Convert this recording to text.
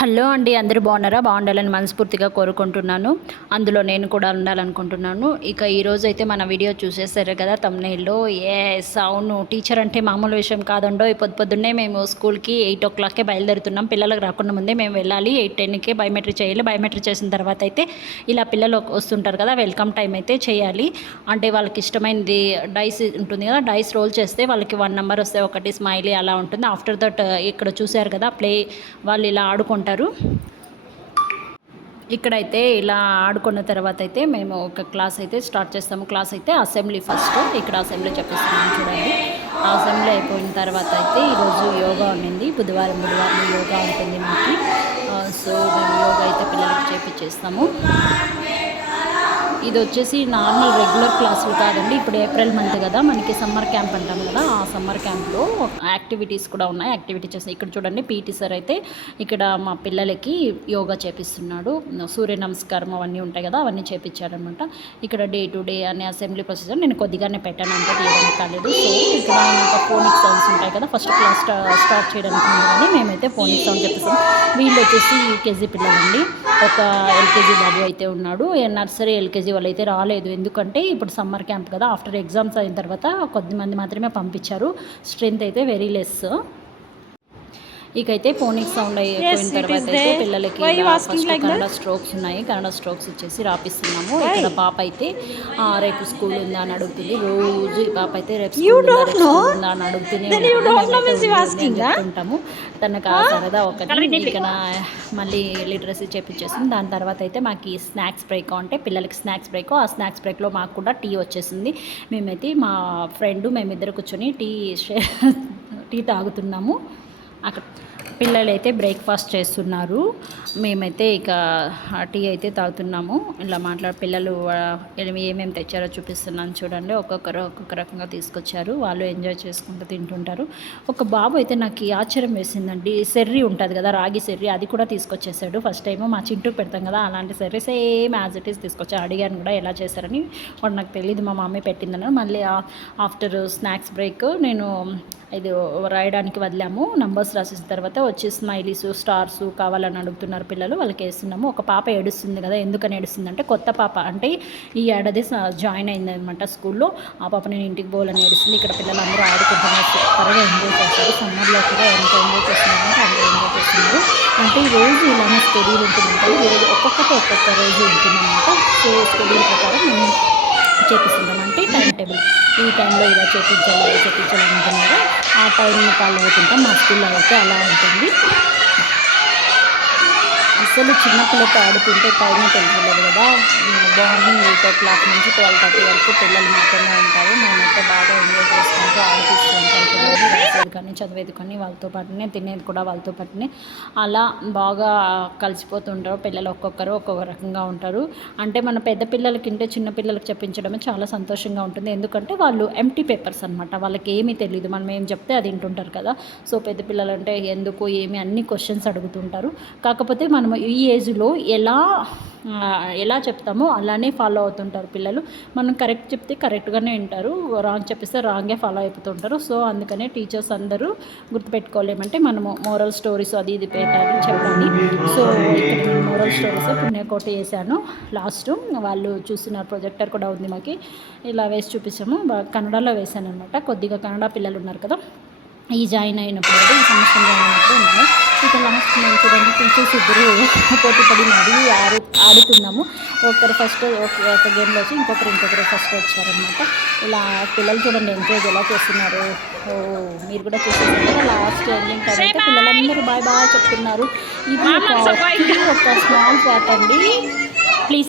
Hello అండి అందరూ బాగున్నారా? బాగుండాలని మనస్ఫూర్తిగా కోరుకుంటున్నాను. అందులో నేను కూడా ఉండాలనుకుంటున్నాను. ఇక ఈరోజు అయితే మన వీడియో చూసేసారు కదా తమ్నేల్లో. ఏ అవును టీచర్ అంటే మామూలు విషయం కాదండో. పొద్దు పొద్దున్నే మేము స్కూల్కి ఎయిట్ ఓ క్లాక్కే బయలుదేరుతున్నాం. పిల్లలకు రాకుండా ముందే మేము వెళ్ళాలి. ఎయిట్ టెన్కే బయోమెట్రిక్ చేయాలి. బయోమెట్రిక్ చేసిన తర్వాత అయితే ఇలా పిల్లలు వస్తుంటారు కదా వెల్కమ్ టైం అయితే చేయాలి. అంటే వాళ్ళకి ఇష్టమైనది డైస్ ఉంటుంది కదా డైస్ రోల్ చేస్తే వాళ్ళకి వన్ నెంబర్ వస్తే ఒకటి స్మైలీ అలా ఉంటుంది. ఆఫ్టర్ దట్ ఇక్కడ చూశారు కదా ప్లే వాళ్ళు ఇలా ఆడుకుంటారు ఇక్కడైతే ఇలా ఆడుకున్న తర్వాత అయితే మేము ఒక క్లాస్ అయితే స్టార్ట్ చేస్తాము. క్లాస్ అయితే అసెంబ్లీ ఫస్ట్. ఇక్కడ అసెంబ్లీ చెప్పిస్తున్నాము చూడండి. అసెంబ్లీ అయిపోయిన తర్వాత అయితే ఈరోజు యోగా ఉండింది. బుధవారం బుధవారం యోగా ఉంటుంది మాకు. సో మేము యోగా అయితే పిల్లలకి చేపించేస్తాము ఇది వచ్చేసి నార్మల్ రెగ్యులర్ క్లాసులు కాదండి. ఇప్పుడు ఏప్రిల్ మంత్ కదా మనకి సమ్మర్ క్యాంప్ అంటాం కదా ఆ సమ్మర్ క్యాంప్లో యాక్టివిటీస్ కూడా ఉన్నాయి. యాక్టివిటీ చేస్తాయి. ఇక్కడ చూడండి పీటీ సార్ అయితే ఇక్కడ మా పిల్లలకి యోగా చేపిస్తున్నాడు. సూర్య నమస్కారం అవన్నీ ఉంటాయి కదా అవన్నీ చేపించాడనమాట ఇక్కడ డే టు డే అనే అసెంబ్లీ ప్రొసీజర్ నేను కొద్దిగానే పెట్టాను అంత తీయడానికి కాలేదు. సో ఇక్కడ ఇంకా ఫోనిక్ సౌండ్స్ ఉంటాయి కదా ఫస్ట్ క్లాస్ స్టార్ట్ చేయడానికి ముందుగానే మేమైతే ఫోనిక్ సౌండ్ చెప్పిస్తాం వీళ్ళు వచ్చేసి యూకేజీ పిల్లలండి. ఒక ఎల్కేజీ బాబు అయితే ఉన్నాడు. నర్సరీ ఎల్కేజీ వాళ్ళు అయితే రాలేదు. ఎందుకంటే ఇప్పుడు సమ్మర్ క్యాంప్ కదా ఆఫ్టర్ ఎగ్జామ్స్ అయిన తర్వాత కొద్దిమంది మాత్రమే పంపించారు. స్ట్రెంత్ అయితే వెరీ లెస్. ఇకైతే ఫోనిక్ సౌండ్ అయిపోయిన తర్వాత అయితే. పిల్లలకి ఫస్ట్ కన్నడ స్ట్రోక్స్ ఉన్నాయి. కన్నడ స్ట్రోక్స్ ఇచ్చేసి రాపిస్తున్నాము. ఇక్కడ పాప అయితే రేపు స్కూల్ ఉందా అని అడుగుతుంది. రోజు ఈ పాప అయితే రేపు స్కూల్ ఉందా, అని అడుగుతూనే ah? చెప్తుంటాము. తనకు ఆ సరదా ఒకటి ఇక్కడ మళ్ళీ లిటరసీ చేపించేసింది దాని తర్వాత అయితే మాకు స్నాక్స్ బ్రేక్ అంటే పిల్లలకి స్నాక్స్ బ్రేక్ ఆ స్నాక్స్ బ్రేక్లో మాకు కూడా టీ వచ్చేసింది. మేమైతే మా ఫ్రెండ్ మేమిద్దరు కూర్చొని టీ టీ తాగుతున్నాము. అక్కడ పిల్లలు అయితే బ్రేక్ఫాస్ట్ చేస్తున్నారు. మేమైతే ఇక టీ అయితే తాగుతున్నాము. ఇలా మాట్లాడ పిల్లలు ఏమేమి తెచ్చారో చూపిస్తున్నాను చూడండి. ఒక్కొక్కరు ఒక్కొక్క రకంగా తీసుకొచ్చారు. వాళ్ళు ఎంజాయ్ చేసుకుంటూ తింటుంటారు. ఒక బాబు అయితే నాకు ఈ ఆశ్చర్యం వేసిందండి. సెర్రీ ఉంటుంది కదా రాగి సెర్రీ అది కూడా తీసుకొచ్చేసాడు. ఫస్ట్ టైం మా చింటూ పెడతాం కదా అలాంటి సెర్రీ సేమ్ యాజ్ ఇట్ ఈస్ తీసుకొచ్చాడు. అడిగాను కూడా ఎలా చేశారని. వాడు నాకు తెలియదు మా మమ్మీ పెట్టిందని మళ్ళీ ఆఫ్టర్ స్నాక్స్ బ్రేక్ నేను ఇది రాయడానికి వదిలాము. నంబర్స్ రాసిన తర్వాత వచ్చి స్మైలీస్ స్టార్స్ కావాలని అడుగుతున్నారు పిల్లలు వాళ్ళకి వేస్తున్నాము. ఒక పాప ఏడుస్తుంది కదా ఎందుకని ఏడుస్తుంది అంటే కొత్త పాప. అంటే ఈ ఏడాది జాయిన్ అయింది అనమాట స్కూల్లో. ఆ పాప నేను ఇంటికి పోవాలని ఏడుస్తుంది. ఇక్కడ పిల్లలందరూ ఆడుకుంటున్నారు. సూపర్గా ఎంజాయ్ చేస్తారు. సమ్మర్లో కూడా ఎంత ఎంజాయ్ చేస్తున్నారు అంటే అంత ఎంజాయ్ చేస్తున్నారు. అంటే ఈ రోజు ఇలానే స్కెడ్యూల్ ఉంటుందంటే రోజు ఒక్కొక్కటి ఒక్కొక్క రోజు ఉంటుందన్నమాట. సో స్కెడ్యూల్ ప్రకారం మేము అంటే టైం టేబుల్ ఈ టైంలో ఇలా చేపించాలి ఇలా చేపించాలి అనుకున్నారో ఆ టైంని ఫాలో అవుతుంటాం. మా స్కూల్లో అయితే అలా ఉంటుంది. అసలు చిన్నపిల్లతో ఆడుతుంటే టైం తెలియలేదు కదా. మార్నింగ్ ఎయిట్ ఓ క్లాక్ నుంచి ట్వెల్వ్ థర్టీ వరకు పిల్లలు మాత్రమే ఉంటారు. మేమైతే బాగా ఎంజాయ్ చేసుకుంటూ ఆడిపిస్తూ ఉంటాం పిల్లలు. రాసేది కానీ చదివేది కానీ వాళ్ళతో పాటునే తినేది కూడా వాళ్ళతో పాటునే. అలా బాగా కలిసిపోతుంటారు. పిల్లలు ఒక్కొక్కరు ఒక్కొక్క రకంగా ఉంటారు. అంటే మన పెద్ద పిల్లలకి అంటే చిన్న చెప్పించడమే చాలా సంతోషంగా ఉంటుంది. ఎందుకంటే వాళ్ళు ఎంటీ పేపర్స్ అనమాట వాళ్ళకి ఏమీ తెలియదు మనం ఏం చెప్తే అది వింటుంటారు కదా. సో పెద్ద పిల్లలు అంటే ఎందుకు ఏమి అన్ని క్వశ్చన్స్ అడుగుతుంటారు. కాకపోతే మనం ఈ ఏజ్లో ఎలా ఎలా చెప్తామో అలానే ఫాలో అవుతుంటారు పిల్లలు. మనం కరెక్ట్ చెప్తే కరెక్ట్గానే వింటారు. రాంగ్ చెప్పిస్తే రాంగే ఫాలో అయిపోతుంటారు. సో అందుకనే టీచర్స్ అందరూ గుర్తుపెట్టుకోలేమంటే మనము మోరల్ స్టోరీస్ అది ఇది పెట్టాలి చెప్పాలి. సో ఇక్కడ మోరల్ స్టోరీస్ పుణ్యకోట వేసాను లాస్ట్ వాళ్ళు చూసిన ప్రొజెక్టర్ కూడా ఉంది మాకు. ఇలా వేసి చూపించాము. కన్నడలో వేసాను అనమాట కొద్దిగా కన్నడ పిల్లలు ఉన్నారు కదా. ఈ జాయిన్ అయినప్పుడు ఈ సంవత్సరం జాయిన్ అయినప్పుడు ఇక లాస్ట్ మేము చూడండి టీచర్స్ ఇద్దరు పోటీ పడి మరి ఆడు ఆడుతున్నాము. ఒకరు ఫస్ట్ ఒక గేమ్లో వచ్చి ఇంకొకరు ఇంకొకరు ఫస్ట్ వచ్చారనమాట. ఇలా పిల్లలు చూడండి ఎంకరేజ్ ఎలా చేస్తున్నారు. ఓ మీరు కూడా చూస్తున్నారు కదా లాస్ట్ ఎండింగ్ అయితే పిల్లలందరూ బాయ్ బాయ్ చెప్తున్నారు. ఇది ఒక ఒక స్మాల్ పార్ట్ అండి. ప్లీజ్